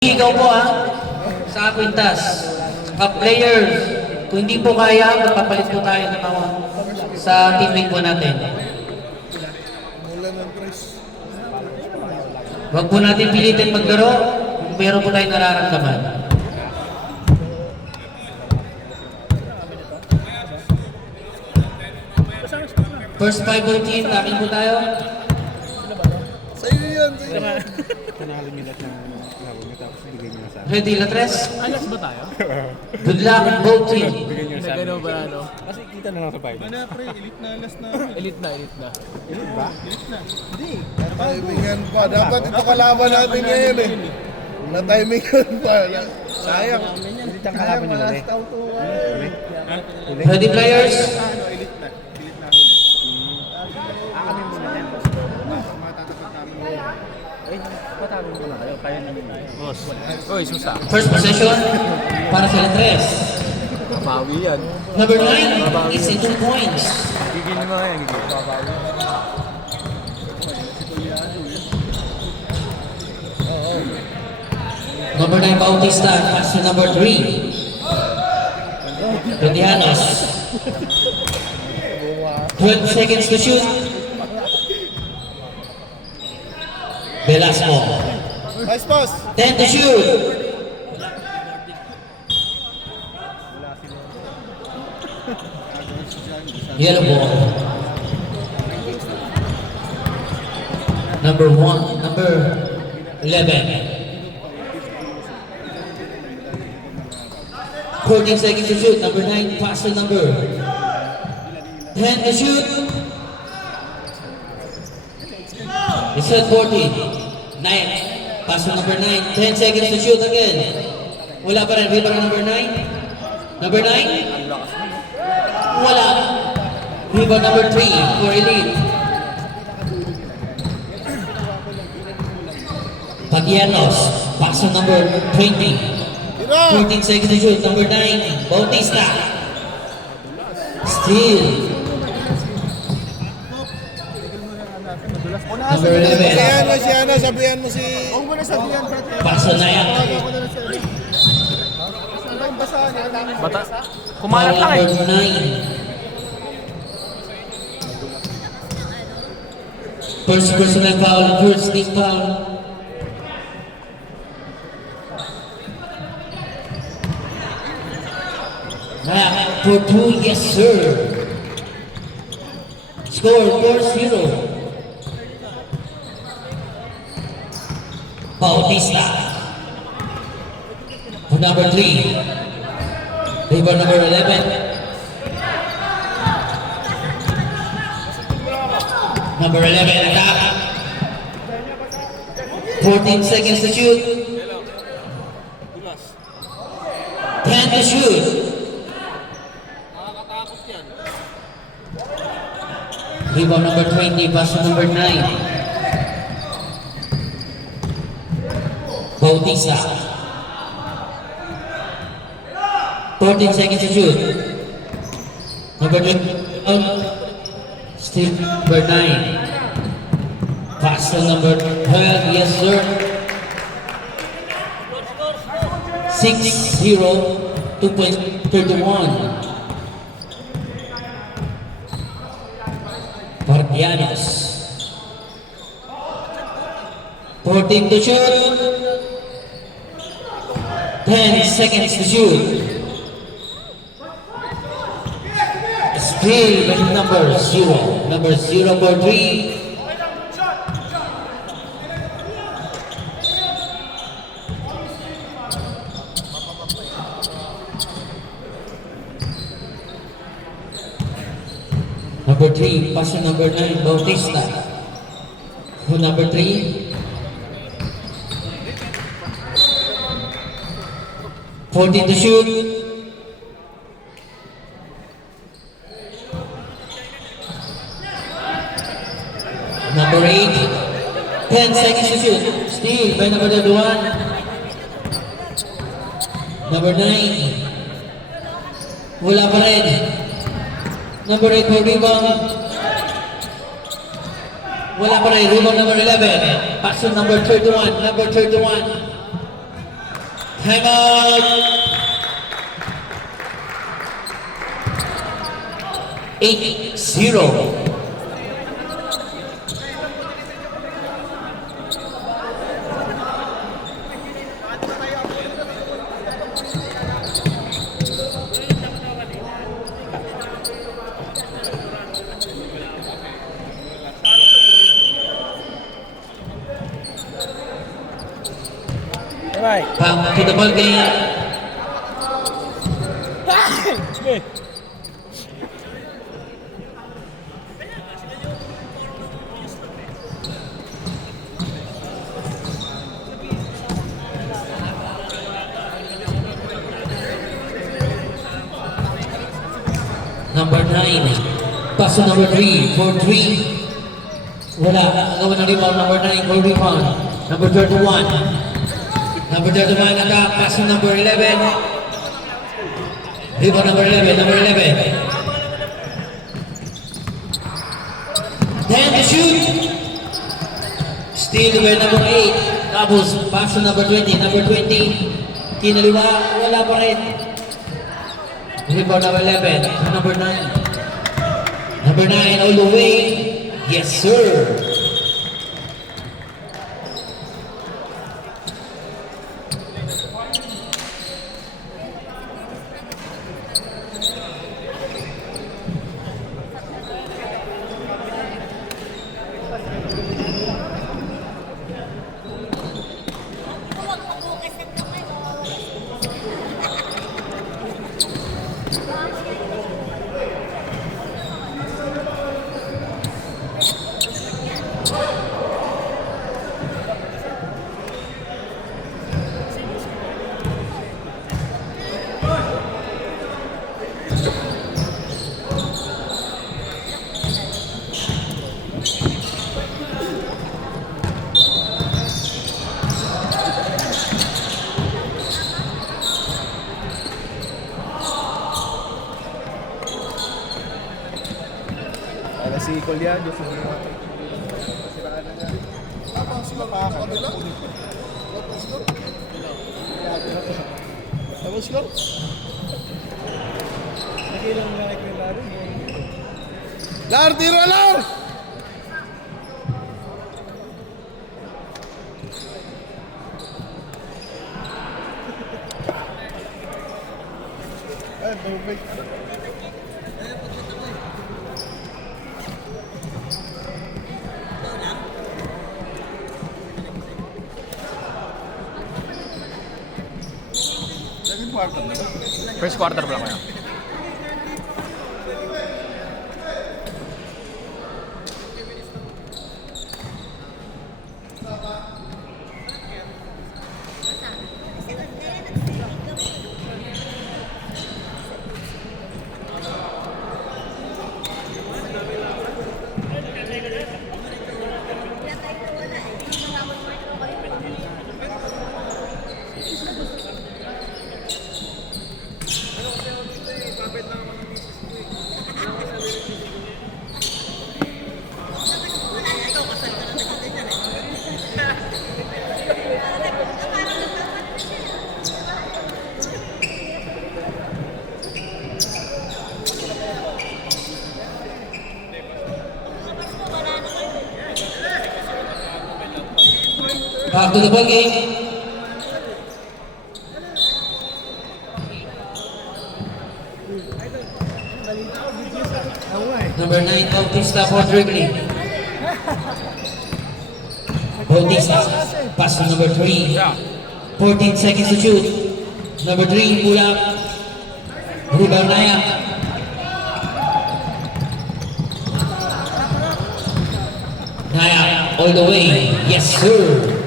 Ikaw po sa kwintas. Players, kung hindi po kaya, magpapalit po tayo ng mga sa teammate po natin. Huwag po natin pilitin maglaro kung meron po tayong nararamdaman. First 5 team, takin po tayo. Sa'yo yun, sa'yo. Nakalumilat ng laro niyo tapos bigay niyo na sa akin. Ready, Latres? Alas ba tayo? Good luck, both team. Bigay niyo sa akin. Nagano ba ano? Kasi kita na lang sa five. Mana pre, elite na last na. Elite na. Elite ba? Elite na. Hindi. Timingan pa. Dapat ito kalaban natin ngayon eh. Na-timingan pa. Sayang. Elite ang kalaban niyo ulit. Ready, players? Ano, elite na. Elite na ako eh. Kami muna yan. Matatapat namin. Eh, patalo muna kayo. Kaya namin tayo. Boss. Oy, susa. First possession para sa Latres. Mabawi yan. Number 9 is in 2 points. Gigil mo nga yan. Gigil. Mabawi. Number 9, Bautista, pass to number 3. Bendianos. 12 seconds to shoot. Velasco. Nice pass. 10 to shoot. Yellow ball. Number 11. 14 seconds to shoot. Number 9, pass to number 10 to shoot. It's at 14. 9. Pass to number 9. 10 seconds to shoot again. Wala pa rin. Rebound number 9. Number 9. Wala. Rebound number 3 for Elite. Pagianos. Pass to number 20. 14 seconds to shoot. Number 9, Bautista. Steal. Number 11. Sabihan mo si... Huwag mo na sabihan, brother. Paso na yan. Bata. Kumalat lang eh. Number 9. First personal foul, first team foul. Back for 2, yes sir. Score 4-0. Bautista. For number 3. Rebound number 11. Number 11, attack. 14 seconds to shoot. 10 to shoot. Rebound number 20, pass to number 9. Bautista. 14 seconds to shoot. Number 2, still number 9. Pass to number 12, yes sir. 6-0, 2.31. Pagianos. 14 to shoot. 10 seconds to shoot. Still with number 0. Number 0 for 3. Number 3, pass to number 9, Bautista. For number 3. 14 to shoot. Number 8. 10 seconds to shoot. Steal by number 1. Number 9. Wala pa rin. Number 8 for rebound. Wala pa rin. Rebound number 11. Pass to number 31. Number 31. Time out! 8-0. Right. Back to the ball game. Number 9. Pass to number 3 for 3. Wala. Gawa ng rebound. Number 9 for rebound. Number 31. Number 31 attack. Pass to number 11. Rebound number 11. Number 11. 10 to shoot. Still by number 8. Tapos pass to number 20. Number 20. Kinaliwa. Wala pa rin. Rebound number 11. Number 9. Number 9 all the way. Yes, sir. Para si Collian, Diyos mo. Tapos sila makakabila. Tapos sila. Nakilang na kay Laro. Lar, tiro, Lar! Ay, perfect. Second quarter na ba? First quarter pa lang kaya. Back to the ball game. Number 9, Bautista for dribbling. Bautista, pass to number 3. 14 seconds to shoot. Number 3, pull up. Rebound Naya. Naya, all the way. Yes, sir.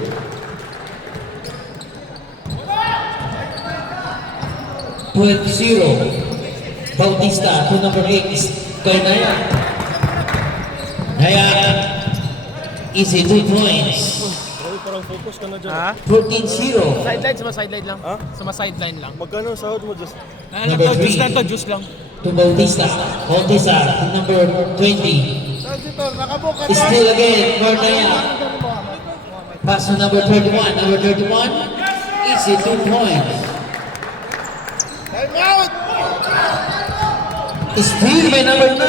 12-0. Bautista to number 8 kay Naya. Naya, easy 2 points. Parang focus ka na dyan. Ha? 14-0. Sideline, sa sideline lang. Ha? Sa sideline lang. Magkano ang sahod mo, Diyos? Number 3 Juice lang. to Bautista. Bautista to number 20. Transitor, nakabook ka Still again for Naya. Pass to number 31. Number 31. Easy 2 points. Time out! Steal by number 9.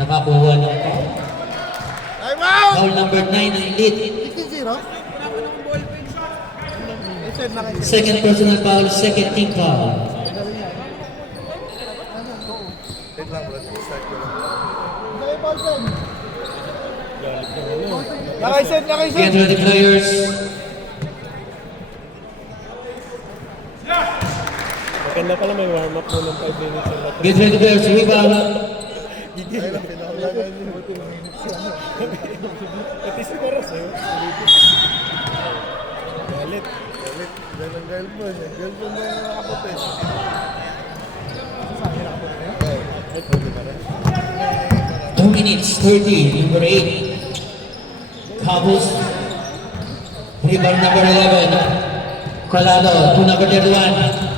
Nakakuha niya pa. Time out! Foul number 9 ng Elite. 0. Second personal foul, second team foul. Wait lang, bro. Start ko lang. Nakaiset! Get ready, players. Maganda pala may warm-up mo ng 5 minutes yung lahat. Get ready, players. Rebound. Ay lang, pinakalangan niyo. Pati si Coros eh. Galit. Dahil ang girlfriend eh. Girlfriend na yung nakaputi. Ay, pwede pa rin. 2 minutes, 30, number 8. Cabos. Rebound number 11. Colado to number 31.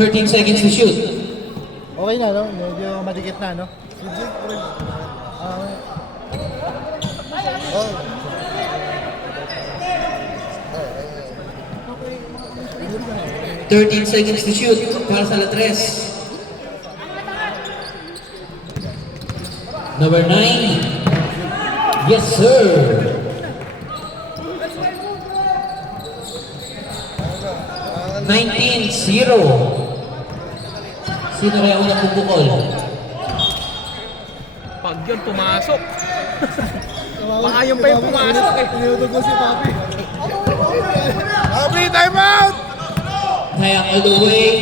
13 seconds to shoot. Okay na, no? Medyo madikit na, no? Si Jake, bro. Ah, Oh. 13 seconds to shoot para sa Latres. Number 9. Yes, sir. 19-0. Sino kaya unang bubukol? Pag yun pumasok. Baka yun pa yung pumasok eh. Tinutog ko si Papi. Papi, time out! Kaya all the way.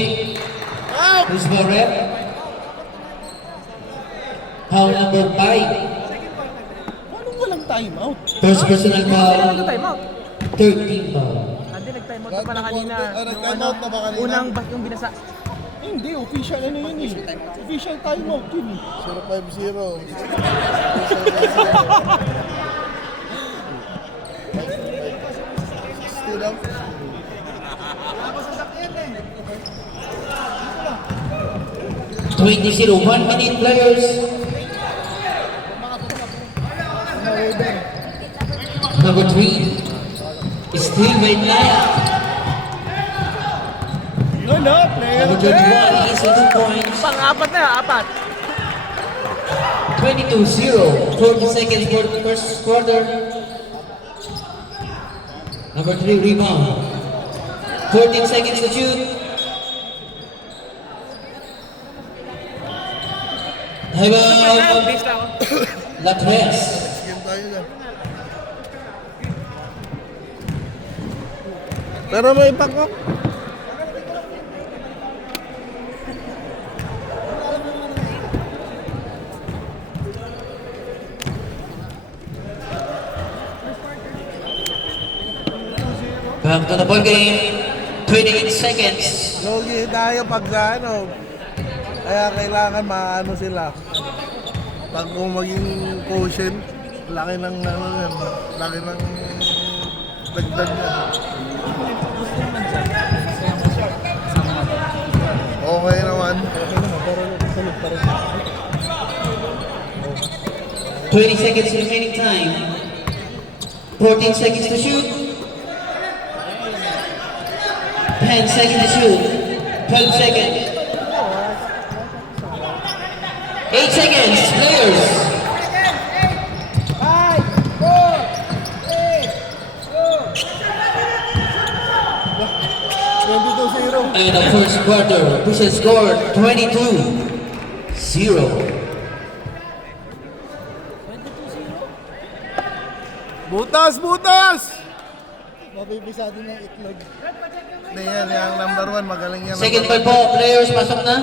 Out! Who's more rep? Foul number 5. Anong walang timeout? First personal foul. Time out. 13 foul. Hindi nag-time out na pala kanina. Nag-time out na ba kanina? Unang yung binasa. Hindi, official ano yun eh. Official timeout yun eh. 050. Still up. $20-0. 1 minute players. Number 3. Still by Naya. No, no, player. Number 21 is 2 points. Pang-apat na, apat. 22-0. 40 seconds for the first quarter. Number 3 rebound. 14 seconds to shoot. Timeout. Base na ako. Latres. Game tayo dyan. Pero may pakok. Back to the ball game. 28 seconds. Logi tayo pag ano. Kaya kailangan maano sila. Pag kung maging quotient, laki ng ano yan. Laki ng dagdag niya. Okay naman. 20 seconds remaining time. 14 seconds to shoot. 10 seconds to shoot. 12 seconds. 8 seconds, players. 22-0. And the first quarter, which has scored 22-0. Butas! Butas! Mapipisa din ng itlog. Hindi yan, yung number 1, magaling yan. Second ball po, players, pasok na.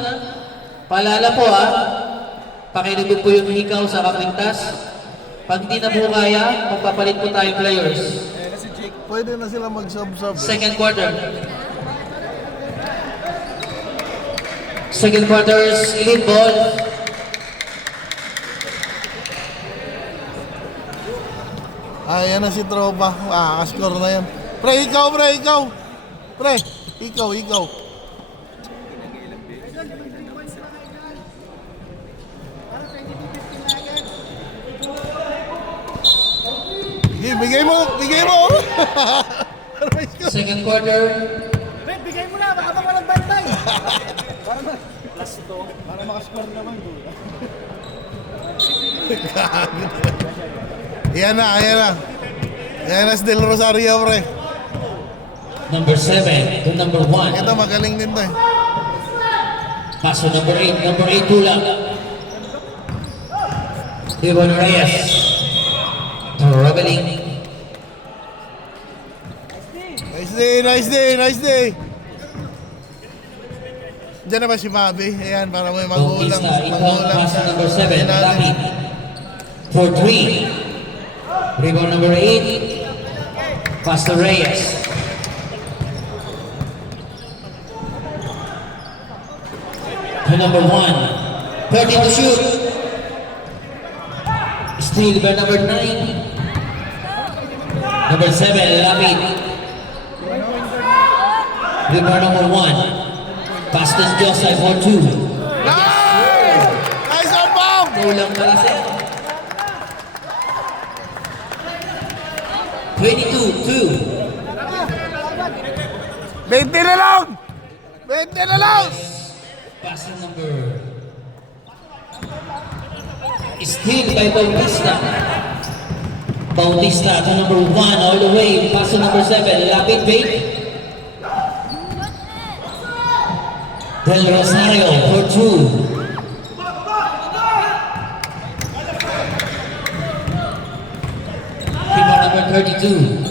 Paalala po pakilibig po yung hikaw sa kapintas. Pag hindi na po kaya, magpapalit po tayo players. Pwede na sila mag-sub-sub. Second quarter. Second quarter's elite ball. Yan na si Tropa. Score na yan. Pre, ikaw, pre, ikaw. Pre, ikaw. bigay mo! Bigay mo! Second quarter. Ben, bigay mo na, baka bang walang bantay. Para makascore naman. Yan na, yan na. Yan na si Del Rosario, pre. Number 7 to number 1. Ito, magaling din to eh. Pass to number 8. Number 8 Tula. Devon Reyes. Traveling. Nice day, nice day, nice day. Diyan na ba si Bobby? Ayan, para may magulang. Bautista. Inbound pass to number 7. Lapid. For 3. Rebound number 8. Pass to Reyes. To number 1. 30 to shoot. Steal by number 9. Number 7, Lapid. Rebound number 1. Pass to Joseph for 2. Nice! Nice one, Bob! Kulang pala siya. 22-2. 20 na lang! 20 na lang! Passing number. Steal by Bautista. Bautista to number 1 all the way. Pass to number 7. Lapid bait. Del Rosario for 2. Rebound number 32.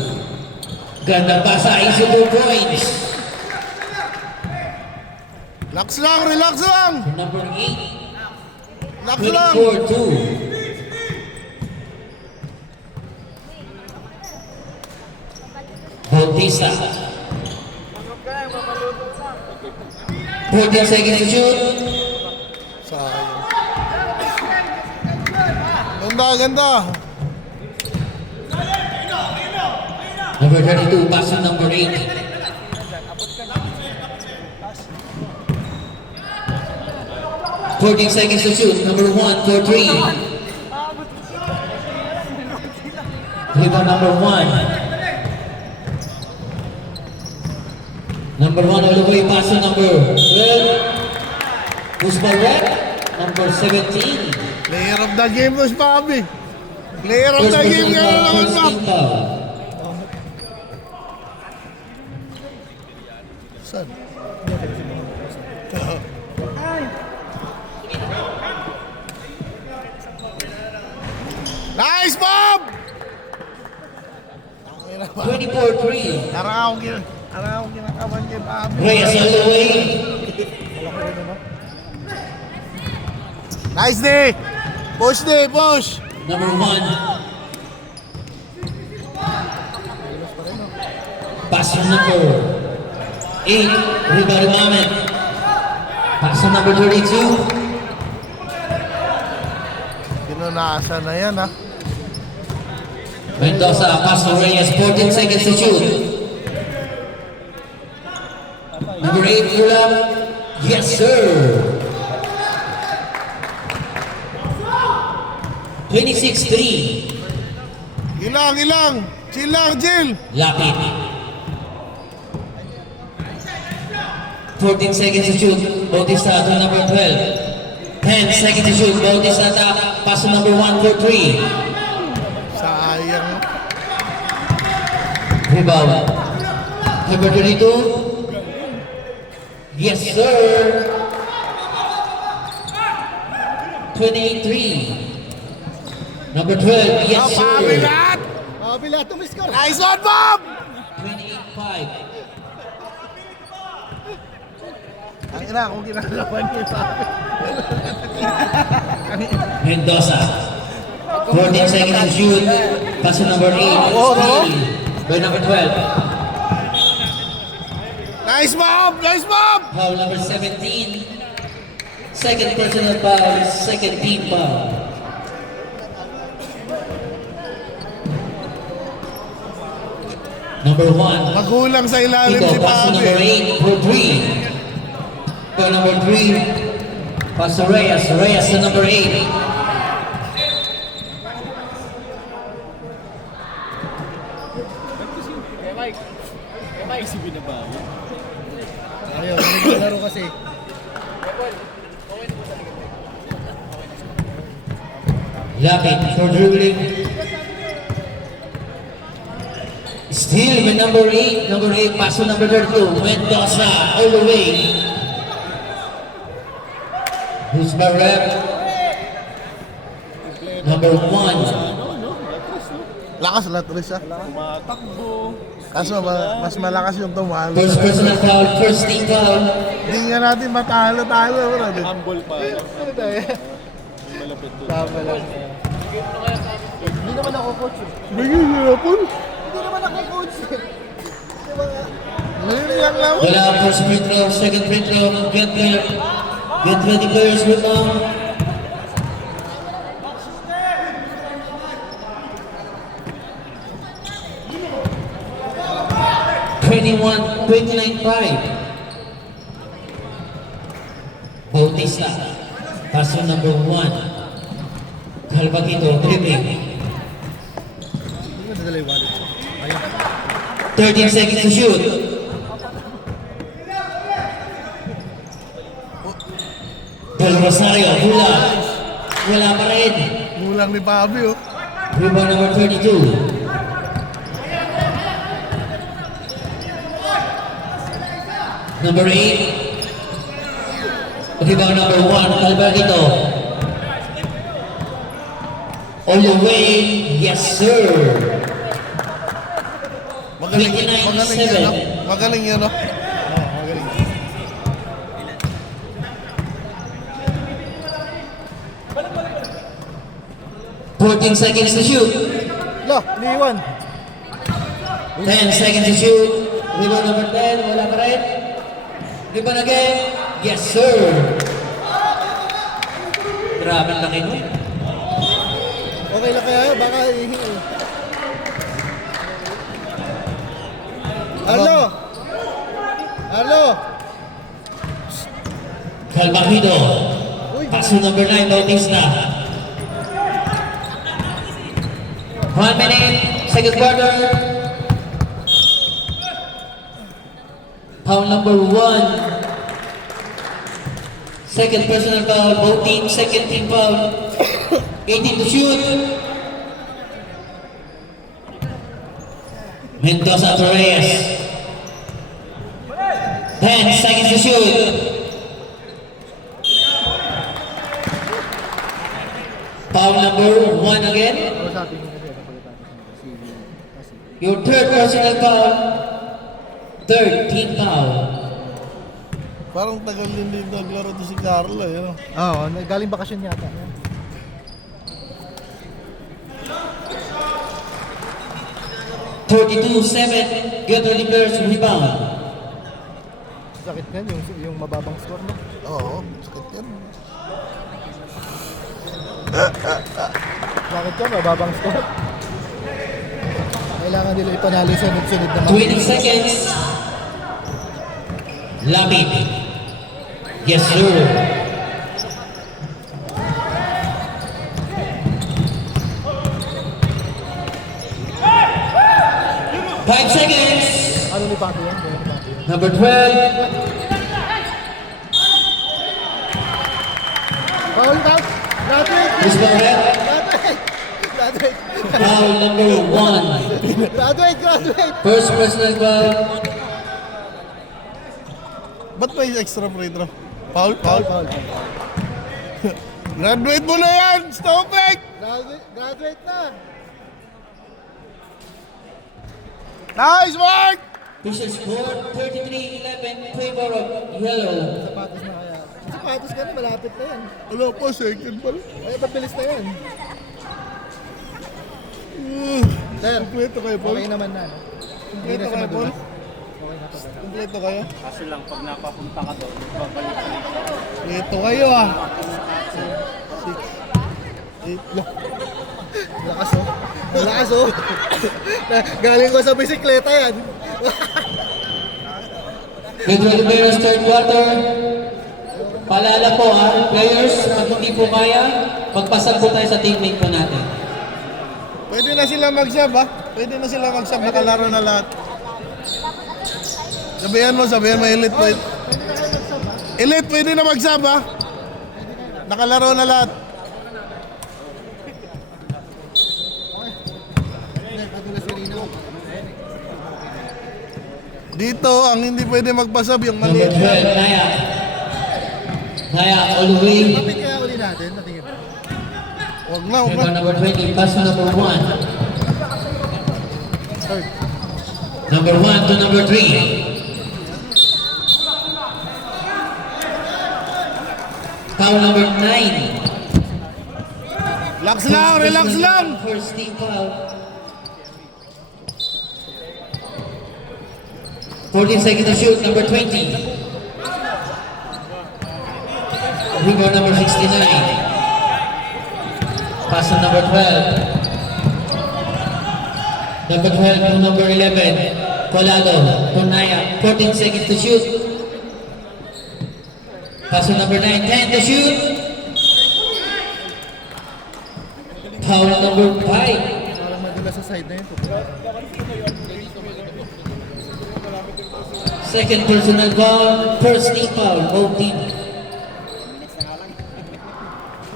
Ganda pasa. Easy 2 points. Relax lang, relax lang! Number 8. Relax lang! 24-2. Bautista. 14 seconds to shoot. Sayang. Ganda, ganda! Number 32, pass to number 8. Fourteen seconds to shoot. Number 1 for 3. Rebound number 1. Number 1 all the way pass to number 12. Who's by red? Number 17. Player of the game to si Bobby. Player of the game ka na naman, First Bob. team foul. Saan? Nice, Bob! Okay na, Bob. 24-3. Araw kinakaban kay Bobby. Reyes all the way. Nice day! Push day, push! Number 1. Pass to number 8. Rebound Mohamed. Pass to number 32. Pinunasan na yan, ha? Mendoza, pass to Reyes, 14 seconds to shoot. Number 8, Ulam. Yes, sir. 26-3. Ilang, ilang! Chill lang, chill! Lapid. 14 seconds to shoot. Bautista to number 12. 10 seconds to shoot. Bautista pass to number 1 for 3. Sayang. Rebound. Number 32. Yes, sir. 28-3. Number 12. Yes, sir. Pabigat! Bilat tumiskor. Nice one, Bob! 28-5. Ang ina, kung ginalaban niya, Bobby. Mendoza. 14 seconds to shoot. Pass to number 8. Steal by number 12. Nice, Bob! Nice, Bob! Foul number 17. Second personal foul. Second team foul. Number 1. Magulang sa ilalim Ito, si pass to number Bobby. 8 for 3. To number 3. Pass to Reyes. Reyes to number 8. Lapid for dribbling. Still with number 8. Number 8, pass to number 32. Mendoza all the way. Who's Barrep? Number 1. Lakas Latris ah. Kaso mas malakas yung tumalo. First personal foul, first team foul. Hindi nga natin matalo-talo. Humble pa. Malapit doon. Tama lang. Hindi naman ako coach eh. Bigyan nila po. Hindi naman ako coach eh. Di ba nga? Ngayon lang. Wala first free throw, second free throw. Get ready players rebound. (21, 29-5). Bautista, pass to number 1. Calvaquito, dribbling. 13 seconds to shoot. Del Rosario, hula. Wala pa rin. Mulang ni Bobby oh. Rebound number 32. Number 8. Rebound number 1, Calvaquito. All the way, yes sir. Magaling yan oh. Magaling yan oh. 14 seconds to shoot. Lo, iniwan. 10 seconds to shoot. Rebound number 10, wala pa rin. Rebound again, yes sir. Grabe ang laki mo. Okay lang kaya, baka Arlo! Arlo! Calvaquito. Pass to number 9, Bautista. 1 minute, second quarter. Foul number 1. Second personal foul, both teams, second team foul. 18 to shoot. Mendoza to Reyes. 10 seconds to shoot. Foul number 1 again. Your third personal foul. Third team foul. Parang tagal din dito naglaro to si Carlo eh. No? Oo, galing bakasyon yata. 32-7. Get ready players to rebound. Sakit yan, yung mababang score no? Oo, sakit yan. Bakit ka, mababang score? Kailangan nila ipanalo sa sunod-sunod na 20 seconds. Lapid. Yes, sir. Five seconds. Ano ni Pato yan? Kaya ni Pato yan. Number 12. Foul, foul! Graduate! Who's the head? Graduate! Graduate! Foul number 1. Graduate! Graduate! First personal foul. Ba't may extra free throw? Foul, foul. Foul! Graduate mo na yan! Stop it! Graduate na! Nice work! Official score 33-11 favor of yellow. Sapatos na kaya. Sapatos ka na, malapit na yan. Wala pa, second pala. Ay, mabilis na yan. Sir, Kompleto kayo, Paul. okay naman na. No? Hindi na Kompleto siya kayo, Paul. madulas. Okay na to. Kompleto kayo. Kaso lang, pag napapunta ka doon, babalik ka rin. Kompleto kayo ah. Lakas oh. Lakas oh. Galing ko sa bisikleta yan. Get ready players third quarter. Paalala po ha, players, pag hindi po kaya, magpasal po tayo sa teammate po natin. Pwede na sila mag-sub ah. Pwede na sila mag-sub. Nakalaro na lahat. Sabihan mo, Elite. Pwede. Elite, pwede na mag-sub ah. Nakalaro na lahat. Dito, ang hindi pwede magpasab yung Number maliit. 12, Naya. Naya all the way. Kapit kaya uli natin, natingin. Huwag na, huwag na. Rebound number 20, pass to number 1. Number 1 to number 3. Foul number 9. Relax lang, relax lang. First team foul. 14 seconds to shoot, number 20. Rebound number 69. Pass to number 12. Number 12 to number 11. Colado to Naya. 14 seconds to shoot. Pass to number 9. 10 to shoot. Foul number 5. Parang madula sa side na yun. Second personal foul. First team foul. Both team.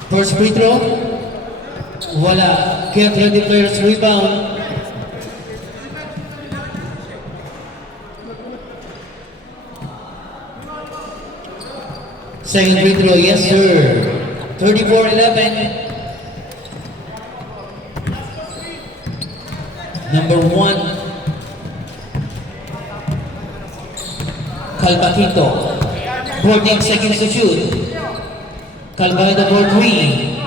First free throw. Wala. Get ready players rebound. Second free throw. Yes sir. 34-11. Number 1. Calvaquito. 14 seconds to shoot. Calvaquito for 3.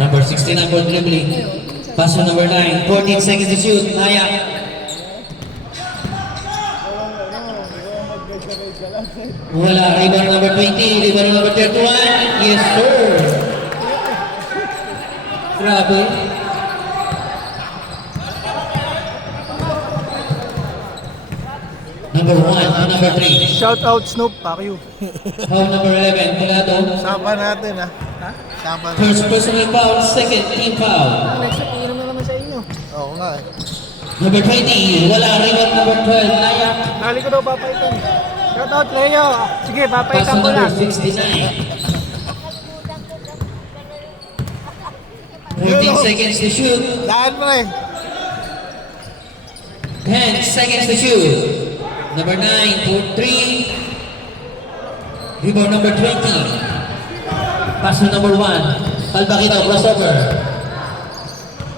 Number 69 for dribbling. Pass to number 9. 14 seconds to shoot. Naya. Wala. Rebound number 20. Rebound number 31. Yes, sir. Grabe. Number 1 to number 3. Shout out Snoop, Pacquiao. Foul number 11. Colado. Sapa natin, ha? Sapa natin. First personal foul. Second team foul. Inom na naman sa inyo. Oo nga, eh. Number 20. Wala. Rebound number 12. Naya. Nali ko daw papaitan. Shout out Leo. Sige, Pass papaitan to ko number lang. 69. 14 seconds to shoot. Daan mo, eh. 10 seconds to shoot. Number 9 for 3. Rebound number 20. Pass to number 1. Calvaquito, crossover.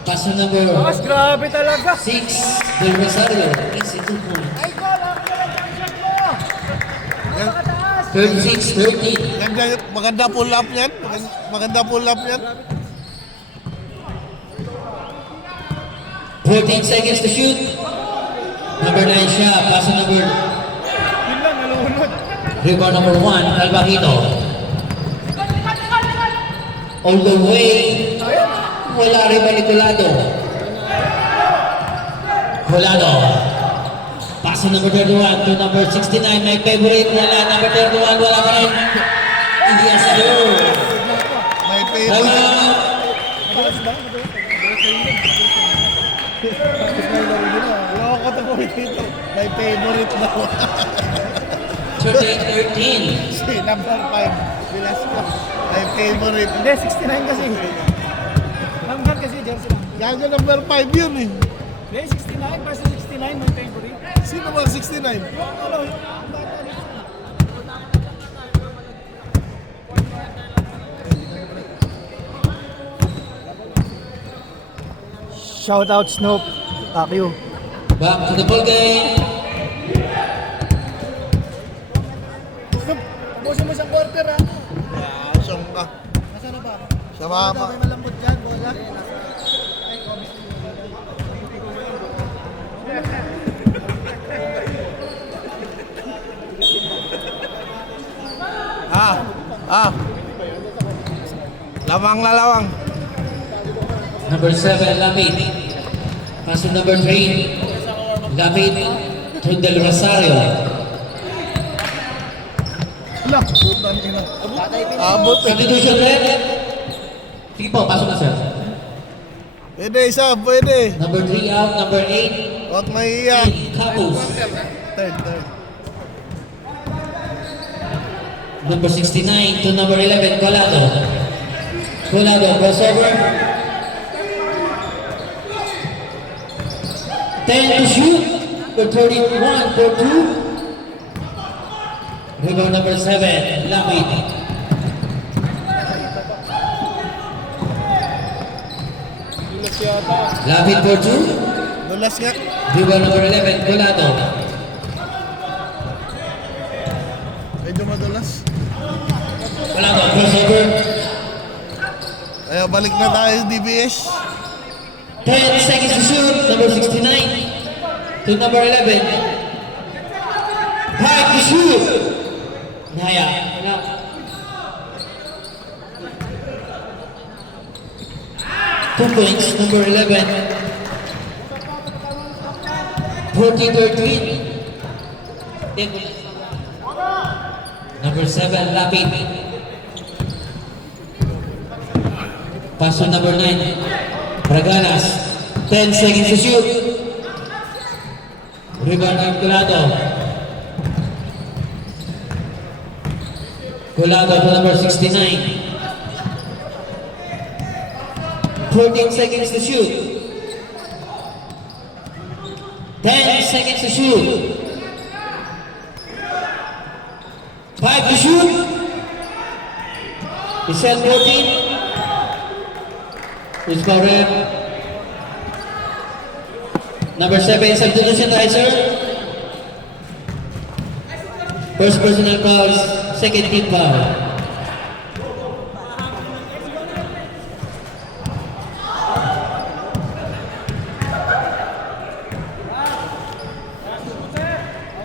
Pass to number Mas grabe talaga. 6. Del Rosario. Easy 2 points. 36-13. Maganda pull up yan. Maganda pull up yan. 14 seconds to shoot. Number 9 siya. Pass to number. Yun lang, nalunod. Rebound number 1. Calvaquito. All the way. Wala rebound ni Colado. Colado. Pass to number 31 to number 69. My favorite. Wala. Number 31. Wala pa rin. Yes, sir. May favorite. Timeout. Loko to po dito. May favorite daw. 38-13. Si number 5. Velasco. May favorite. Hindi, 69 kasi. Langgan kasi, jersey lang. Gago number 5 yun, eh. Hindi, 69. Basta 69, my favorite. Sino ba 69? Ano, shout out Snoop, Pacquiao. Back to the ball game. Snoop, tapusin mo isang quarter ha. Siyang ka. Nasaan na ba? Sa mapa. May malambot dyan, bola. Lawang na lawang. Number 7, Lapid. Pass to number 3. Lapid to Del Rosario. Abot. Substitution red. Sige po, pasok na sir. Pwede isa, pwede. Number 3 out, number 8. Huwag mahiya. Capos. Third. Number 69 to number 11, Colado. Colado, crossover. 10 to shoot. For 31 for 2. Rebound number 7, Lapid. Ilos yata. Lapid for 2. Dulas nga. Rebound number 11, Colado. Medyo madulas. Colado, crossover. Kaya balik na tayo sa DBS. 10 seconds to shoot. Number 69 to number 11. 5 to shoot. Naya. 2 points. Number 11. 14-13. Number 7, Lapid. Pass to number 9, Braganas. 10 seconds to shoot. Rebound ng Colado. Colado to number 69. 14 seconds to shoot. 10 seconds to shoot. 5 to shoot. He said 14. Who's scoring? Number 7, substitution tayo, sir. First personal foul, second team foul.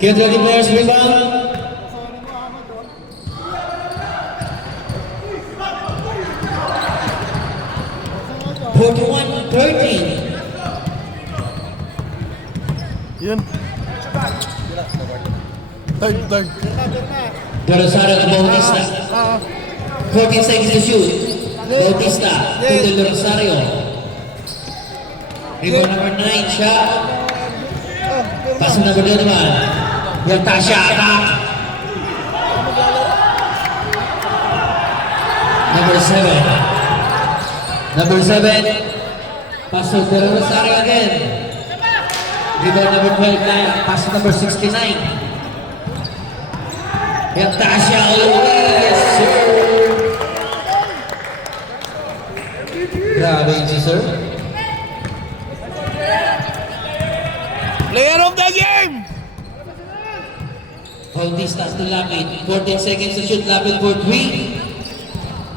Get ready, players, rebound. Forty-one, 13. Yun. Third. De Rosario to Bautista. 14 seconds to shoot. Bautista to De Rosario. Rebound number 9, shot. Pass to number 2 naman. Yung Tasha attack. Number 7. Number 7, pass to De Rosario again. Rebound number 12, pass to number 69. Yung Tasha Luis, sir. Grabe yun si sir. Player of the game! Bautista to Lapid. 14 seconds to shoot. Lapid for 3.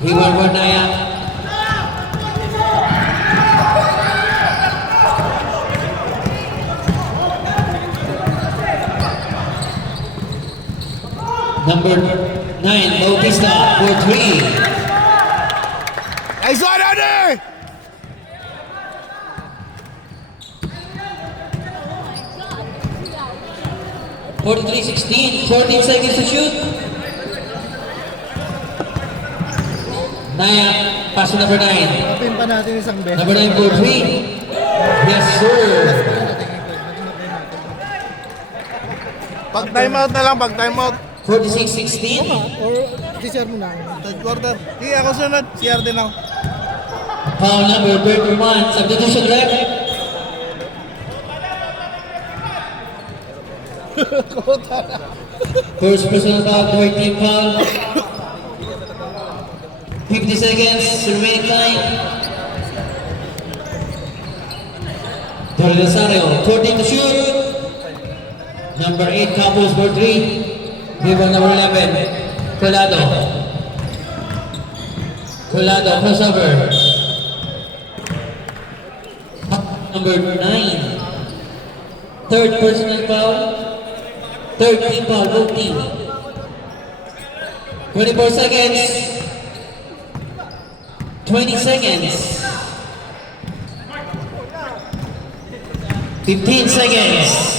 Rebound for Naya. Number 9, Bautista for 3. Nice one, Andy! (43-16), 14 seconds to shoot. Naya, pass to number 9. Kapin pa natin isang bet. Number 9 for 3. Yes, sir. Pag timeout na lang, pag timeout. 46-16. Or si-share mo na. Third quarter. Sige, ako sunod. CR din ako. Foul number 31. Substitution rep. First personal foul, third team foul. 50 seconds remaining time. De Rosario, 14 to shoot. Number 8, Campos for 3. Rebound number 11, Colado. Colado, crossover. Number 9. Third personal foul. Third team foul, both team. 24 seconds. 20 seconds. 15 seconds.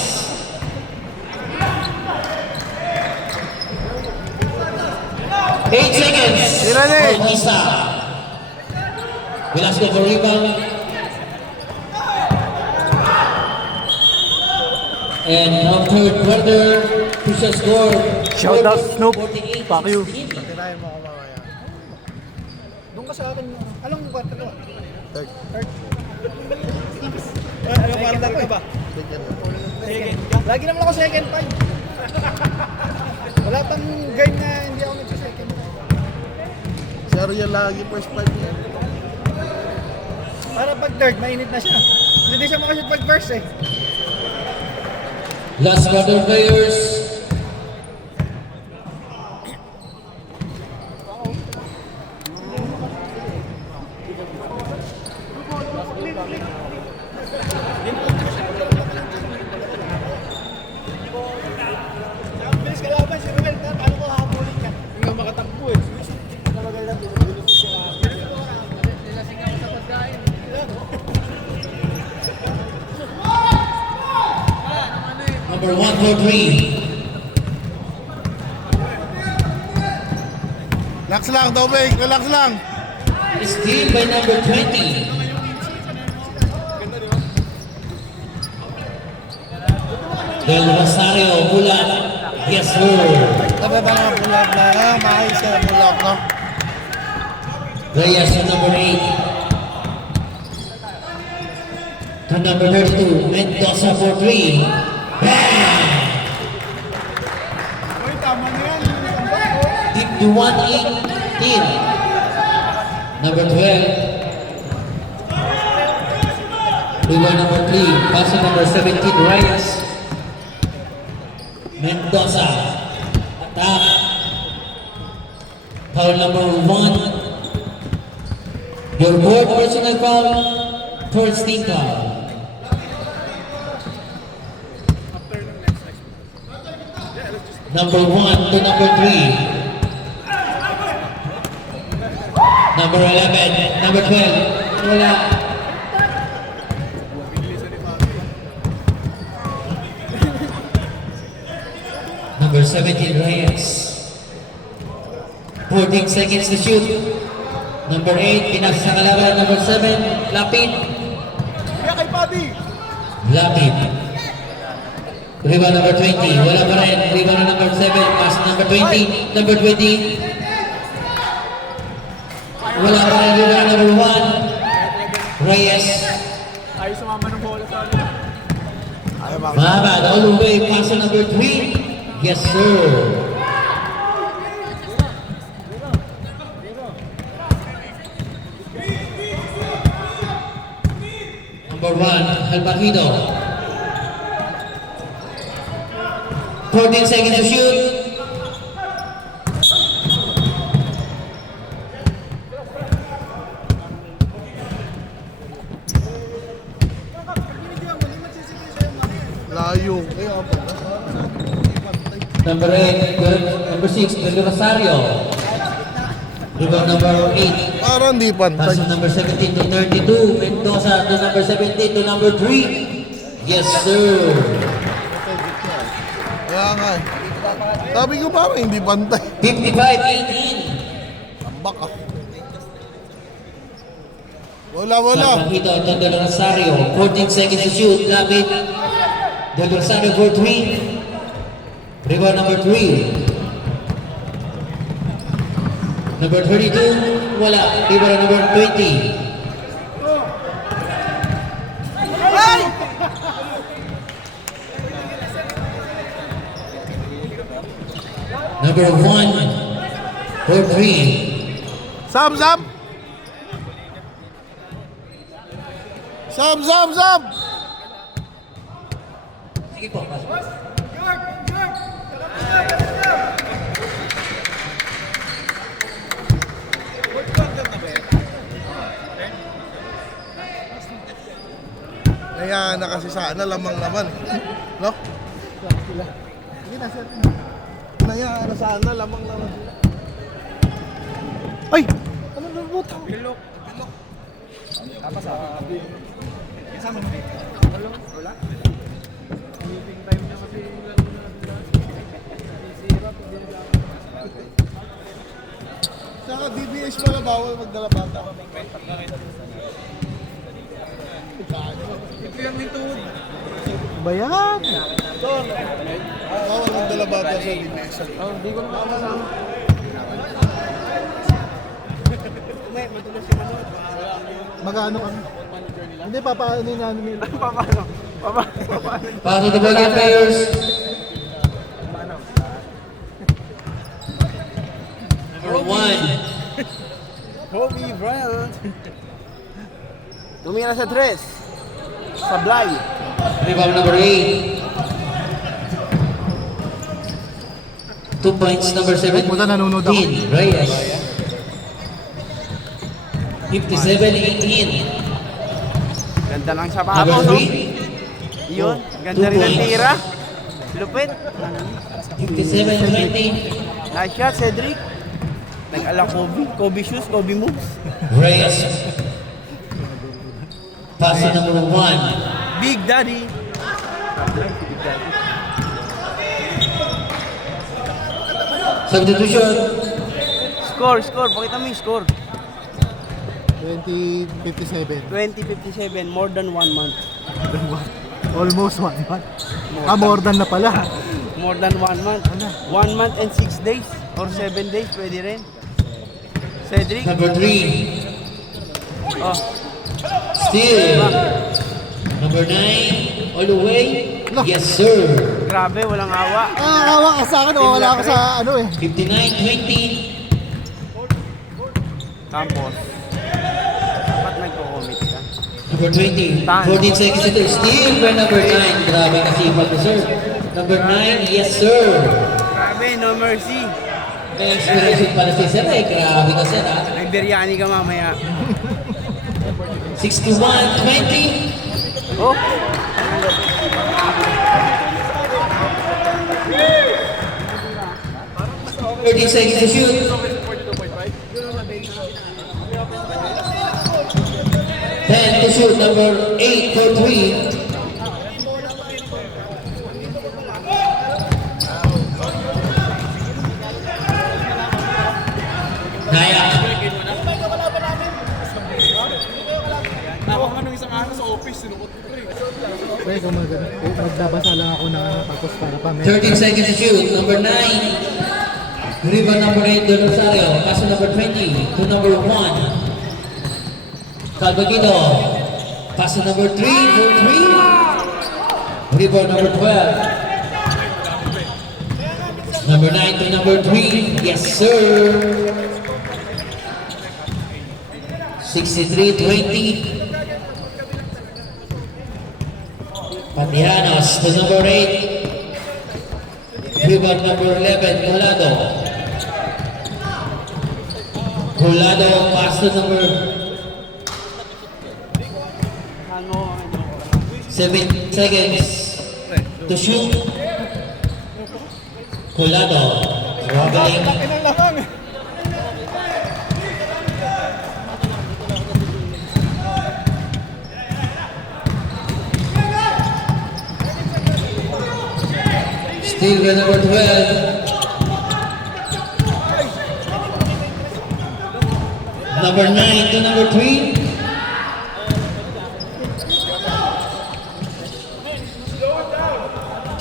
8 seconds. Ilan eh? Bautista. Velasco for rebound. And from third quarter, Pusha score. Shout out, Snoop. 48-16. Fuck you. Unahin mo ako mamaya. Doon ka sa akin. Anong quarter ka ba? Third. Anong quarter ka ba? Second. Lagi naman ako second five. Wala pang game na hindi ako nagsa-second five. Si Ariel lagi first five niya. Para pag third, mainit na siya. Hindi siya makashoot pag first eh. Last quarter players. Bilis ka laban si Ruel. Paano ko hahabulin ka? Hindi nga makatakbo eh. Namagal lang. Number 143. Relax lang, Doming. Relax lang. Steal by number 20. Del Rosario Bulan. Yes, sir. Tabi ba nga pull-up na? Maayos ka na pull-up, no? Reyes to number 8. To number 32. Mendoza for 3. Bang! Uy, tama na yan. 51-18. Number 12. Rebound number 3. Pass to number 17. Reyes. Mendoza. Attack. Foul number 1. Your board personal foul. First team foul. Number 1 to number 3. Number 11. Number 12. Wala. Number 17, Reyes. 14 seconds to shoot. Number 8, pinasa sa kalaban. Number 7, Lapid. Kaya kay Pabi. Lapid. Rebound number 20, wala pa rin. Rebound number 7, pass number 20. Number 20. Wala pa rin. Rebound number 1. Reyes. Ayaw sumama ng bola sa akin. Mahabad, all the way. Pass to number 3. Yes, sir. Number 1, Albajido. 14 seconds to shoot. Layo. Kaya pa. Number 8, number 6, Del Rosario. Rebound number 8. Parang di pantay. Pass to number 17 to 32. Mendoza to number 17 to number 3. Yes, sir. Kaya nga eh. Sabi ko parang hindi pantay. 55-18. Tambak ah. Wala, wala. Albajido to Del Rosario. 14 seconds to shoot. Lapid. Del Rosario for 3. Rebound number 3. Number 32. Wala. Rebound number 20. Number 1 for 3. Sam, Sam! Sam, Sam, Sam! Sige po, pasok. Kaya na kasi sana lamang naman. No? Hindi na, set. Kaya na sana lamang naman. Ay! Anong nabot? Bilok. Tapos ah. Kasama mo. Wala? Meeting time niya kasi yung lalo na sisirap. Saka DBS pala bawal magdala bata. Ito yung mintuod. Bayan! Bawal magdala bata sa DBS. Oh, hindi ko naman kasama. Mag-ano kami? Hindi, papaano yung ano nila. Pass to the ball game players. Number 1. Kobe Bryant. Tumira sa tres. Sablay. Rebound number 8. 2 points, number 7. Puta, nanonood ako. Reyes. 57-18. Ganda lang sa Number papo, no? 3. Yun, ganda rin ang tira. Lupit. 57-20. Nice shot, Cedric. Nag-ala Kobe. Kobe shoes, Kobe moves. Reyes. Pass to number 1. Big Daddy. Substitution. Score. Pakita mo yung score. 2057. 2057, more than 1 month. Almost 1 month. More than na pala. More than 1 month. 1 month and 6 days or 7 days, pwede rin. Cedric, Number 3. oh, Steal. Number 9. All the way. Yes, sir. grabe, walang awa. Awa ka sa akin. Wala ako sa ano eh. 59-20. Campos. Dapat nagko-commit ka. Number 20. 14 seconds to steal by number 9. Grabe kasi mag-serve. Number 9. Yes, sir. Grabe, no mercy. May explanation pala si Sir eh. Grabe ka, Sir, ha? May biryani ka mamaya. 61-20. Oh, 30 seconds to shoot. 10 to shoot. Number 8 for 3. Naya. Pre, kung magbabasa lang ako ng ano, tapos para pa may... 13 seconds to shoot. Number 9. Rebound number 8 to Rosario. Pass to number 20 to number 1. Calvaquino. Pass to number 3 for 3. Rebound number 12. Number 9 to number 3. Yes, sir. 63-20. Patianos to number 8. Rebound number 11, Colado. Colado pass to number 7 seconds to shoot. Colado wobbling. Still with number 12. Number 9 to number 3.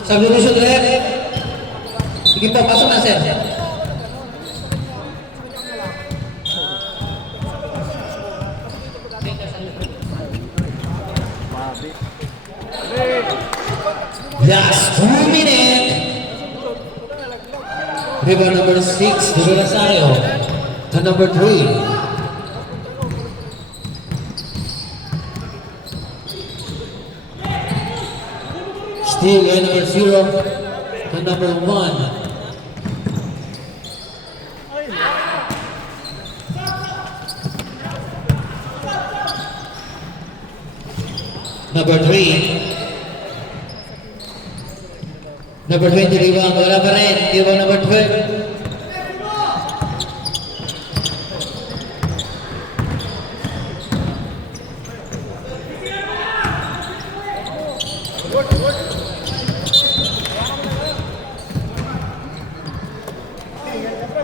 Substitution direct. Sige po, pasok na, sir. Last 2 minutes. Rebound number 6 to Rosario. To number 3. Still number 0 to number 1. Number 3. Number 20 rebound, wala pa rin. Rebound number 12.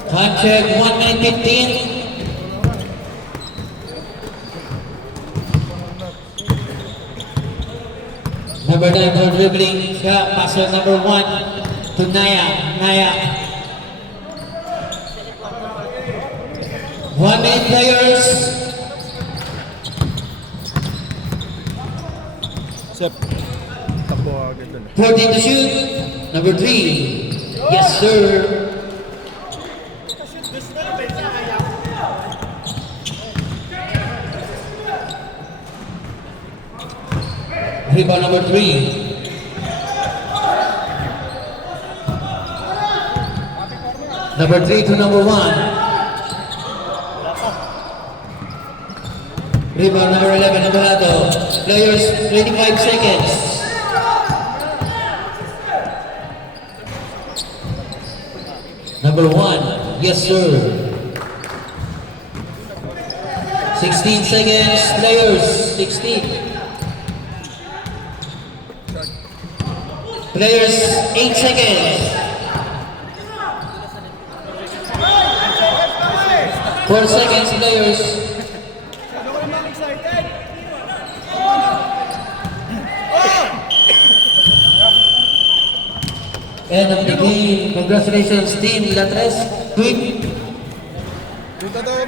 Time check, 1 minute 15. Number 9 for dribbling, passer number 1 to Naya. 1 minute players. Sep. Tapo agad dun. 14 to shoot. Number 3. Yes, sir. Rebound number 3. Number 3 to number 1. Rebound number 11, Alvarado. Players, 25 seconds. Number 1, yes sir. 16 seconds, players, 16. Players, 8 seconds. 4 seconds, players. End of the game. Congratulations, Team Latres. Quick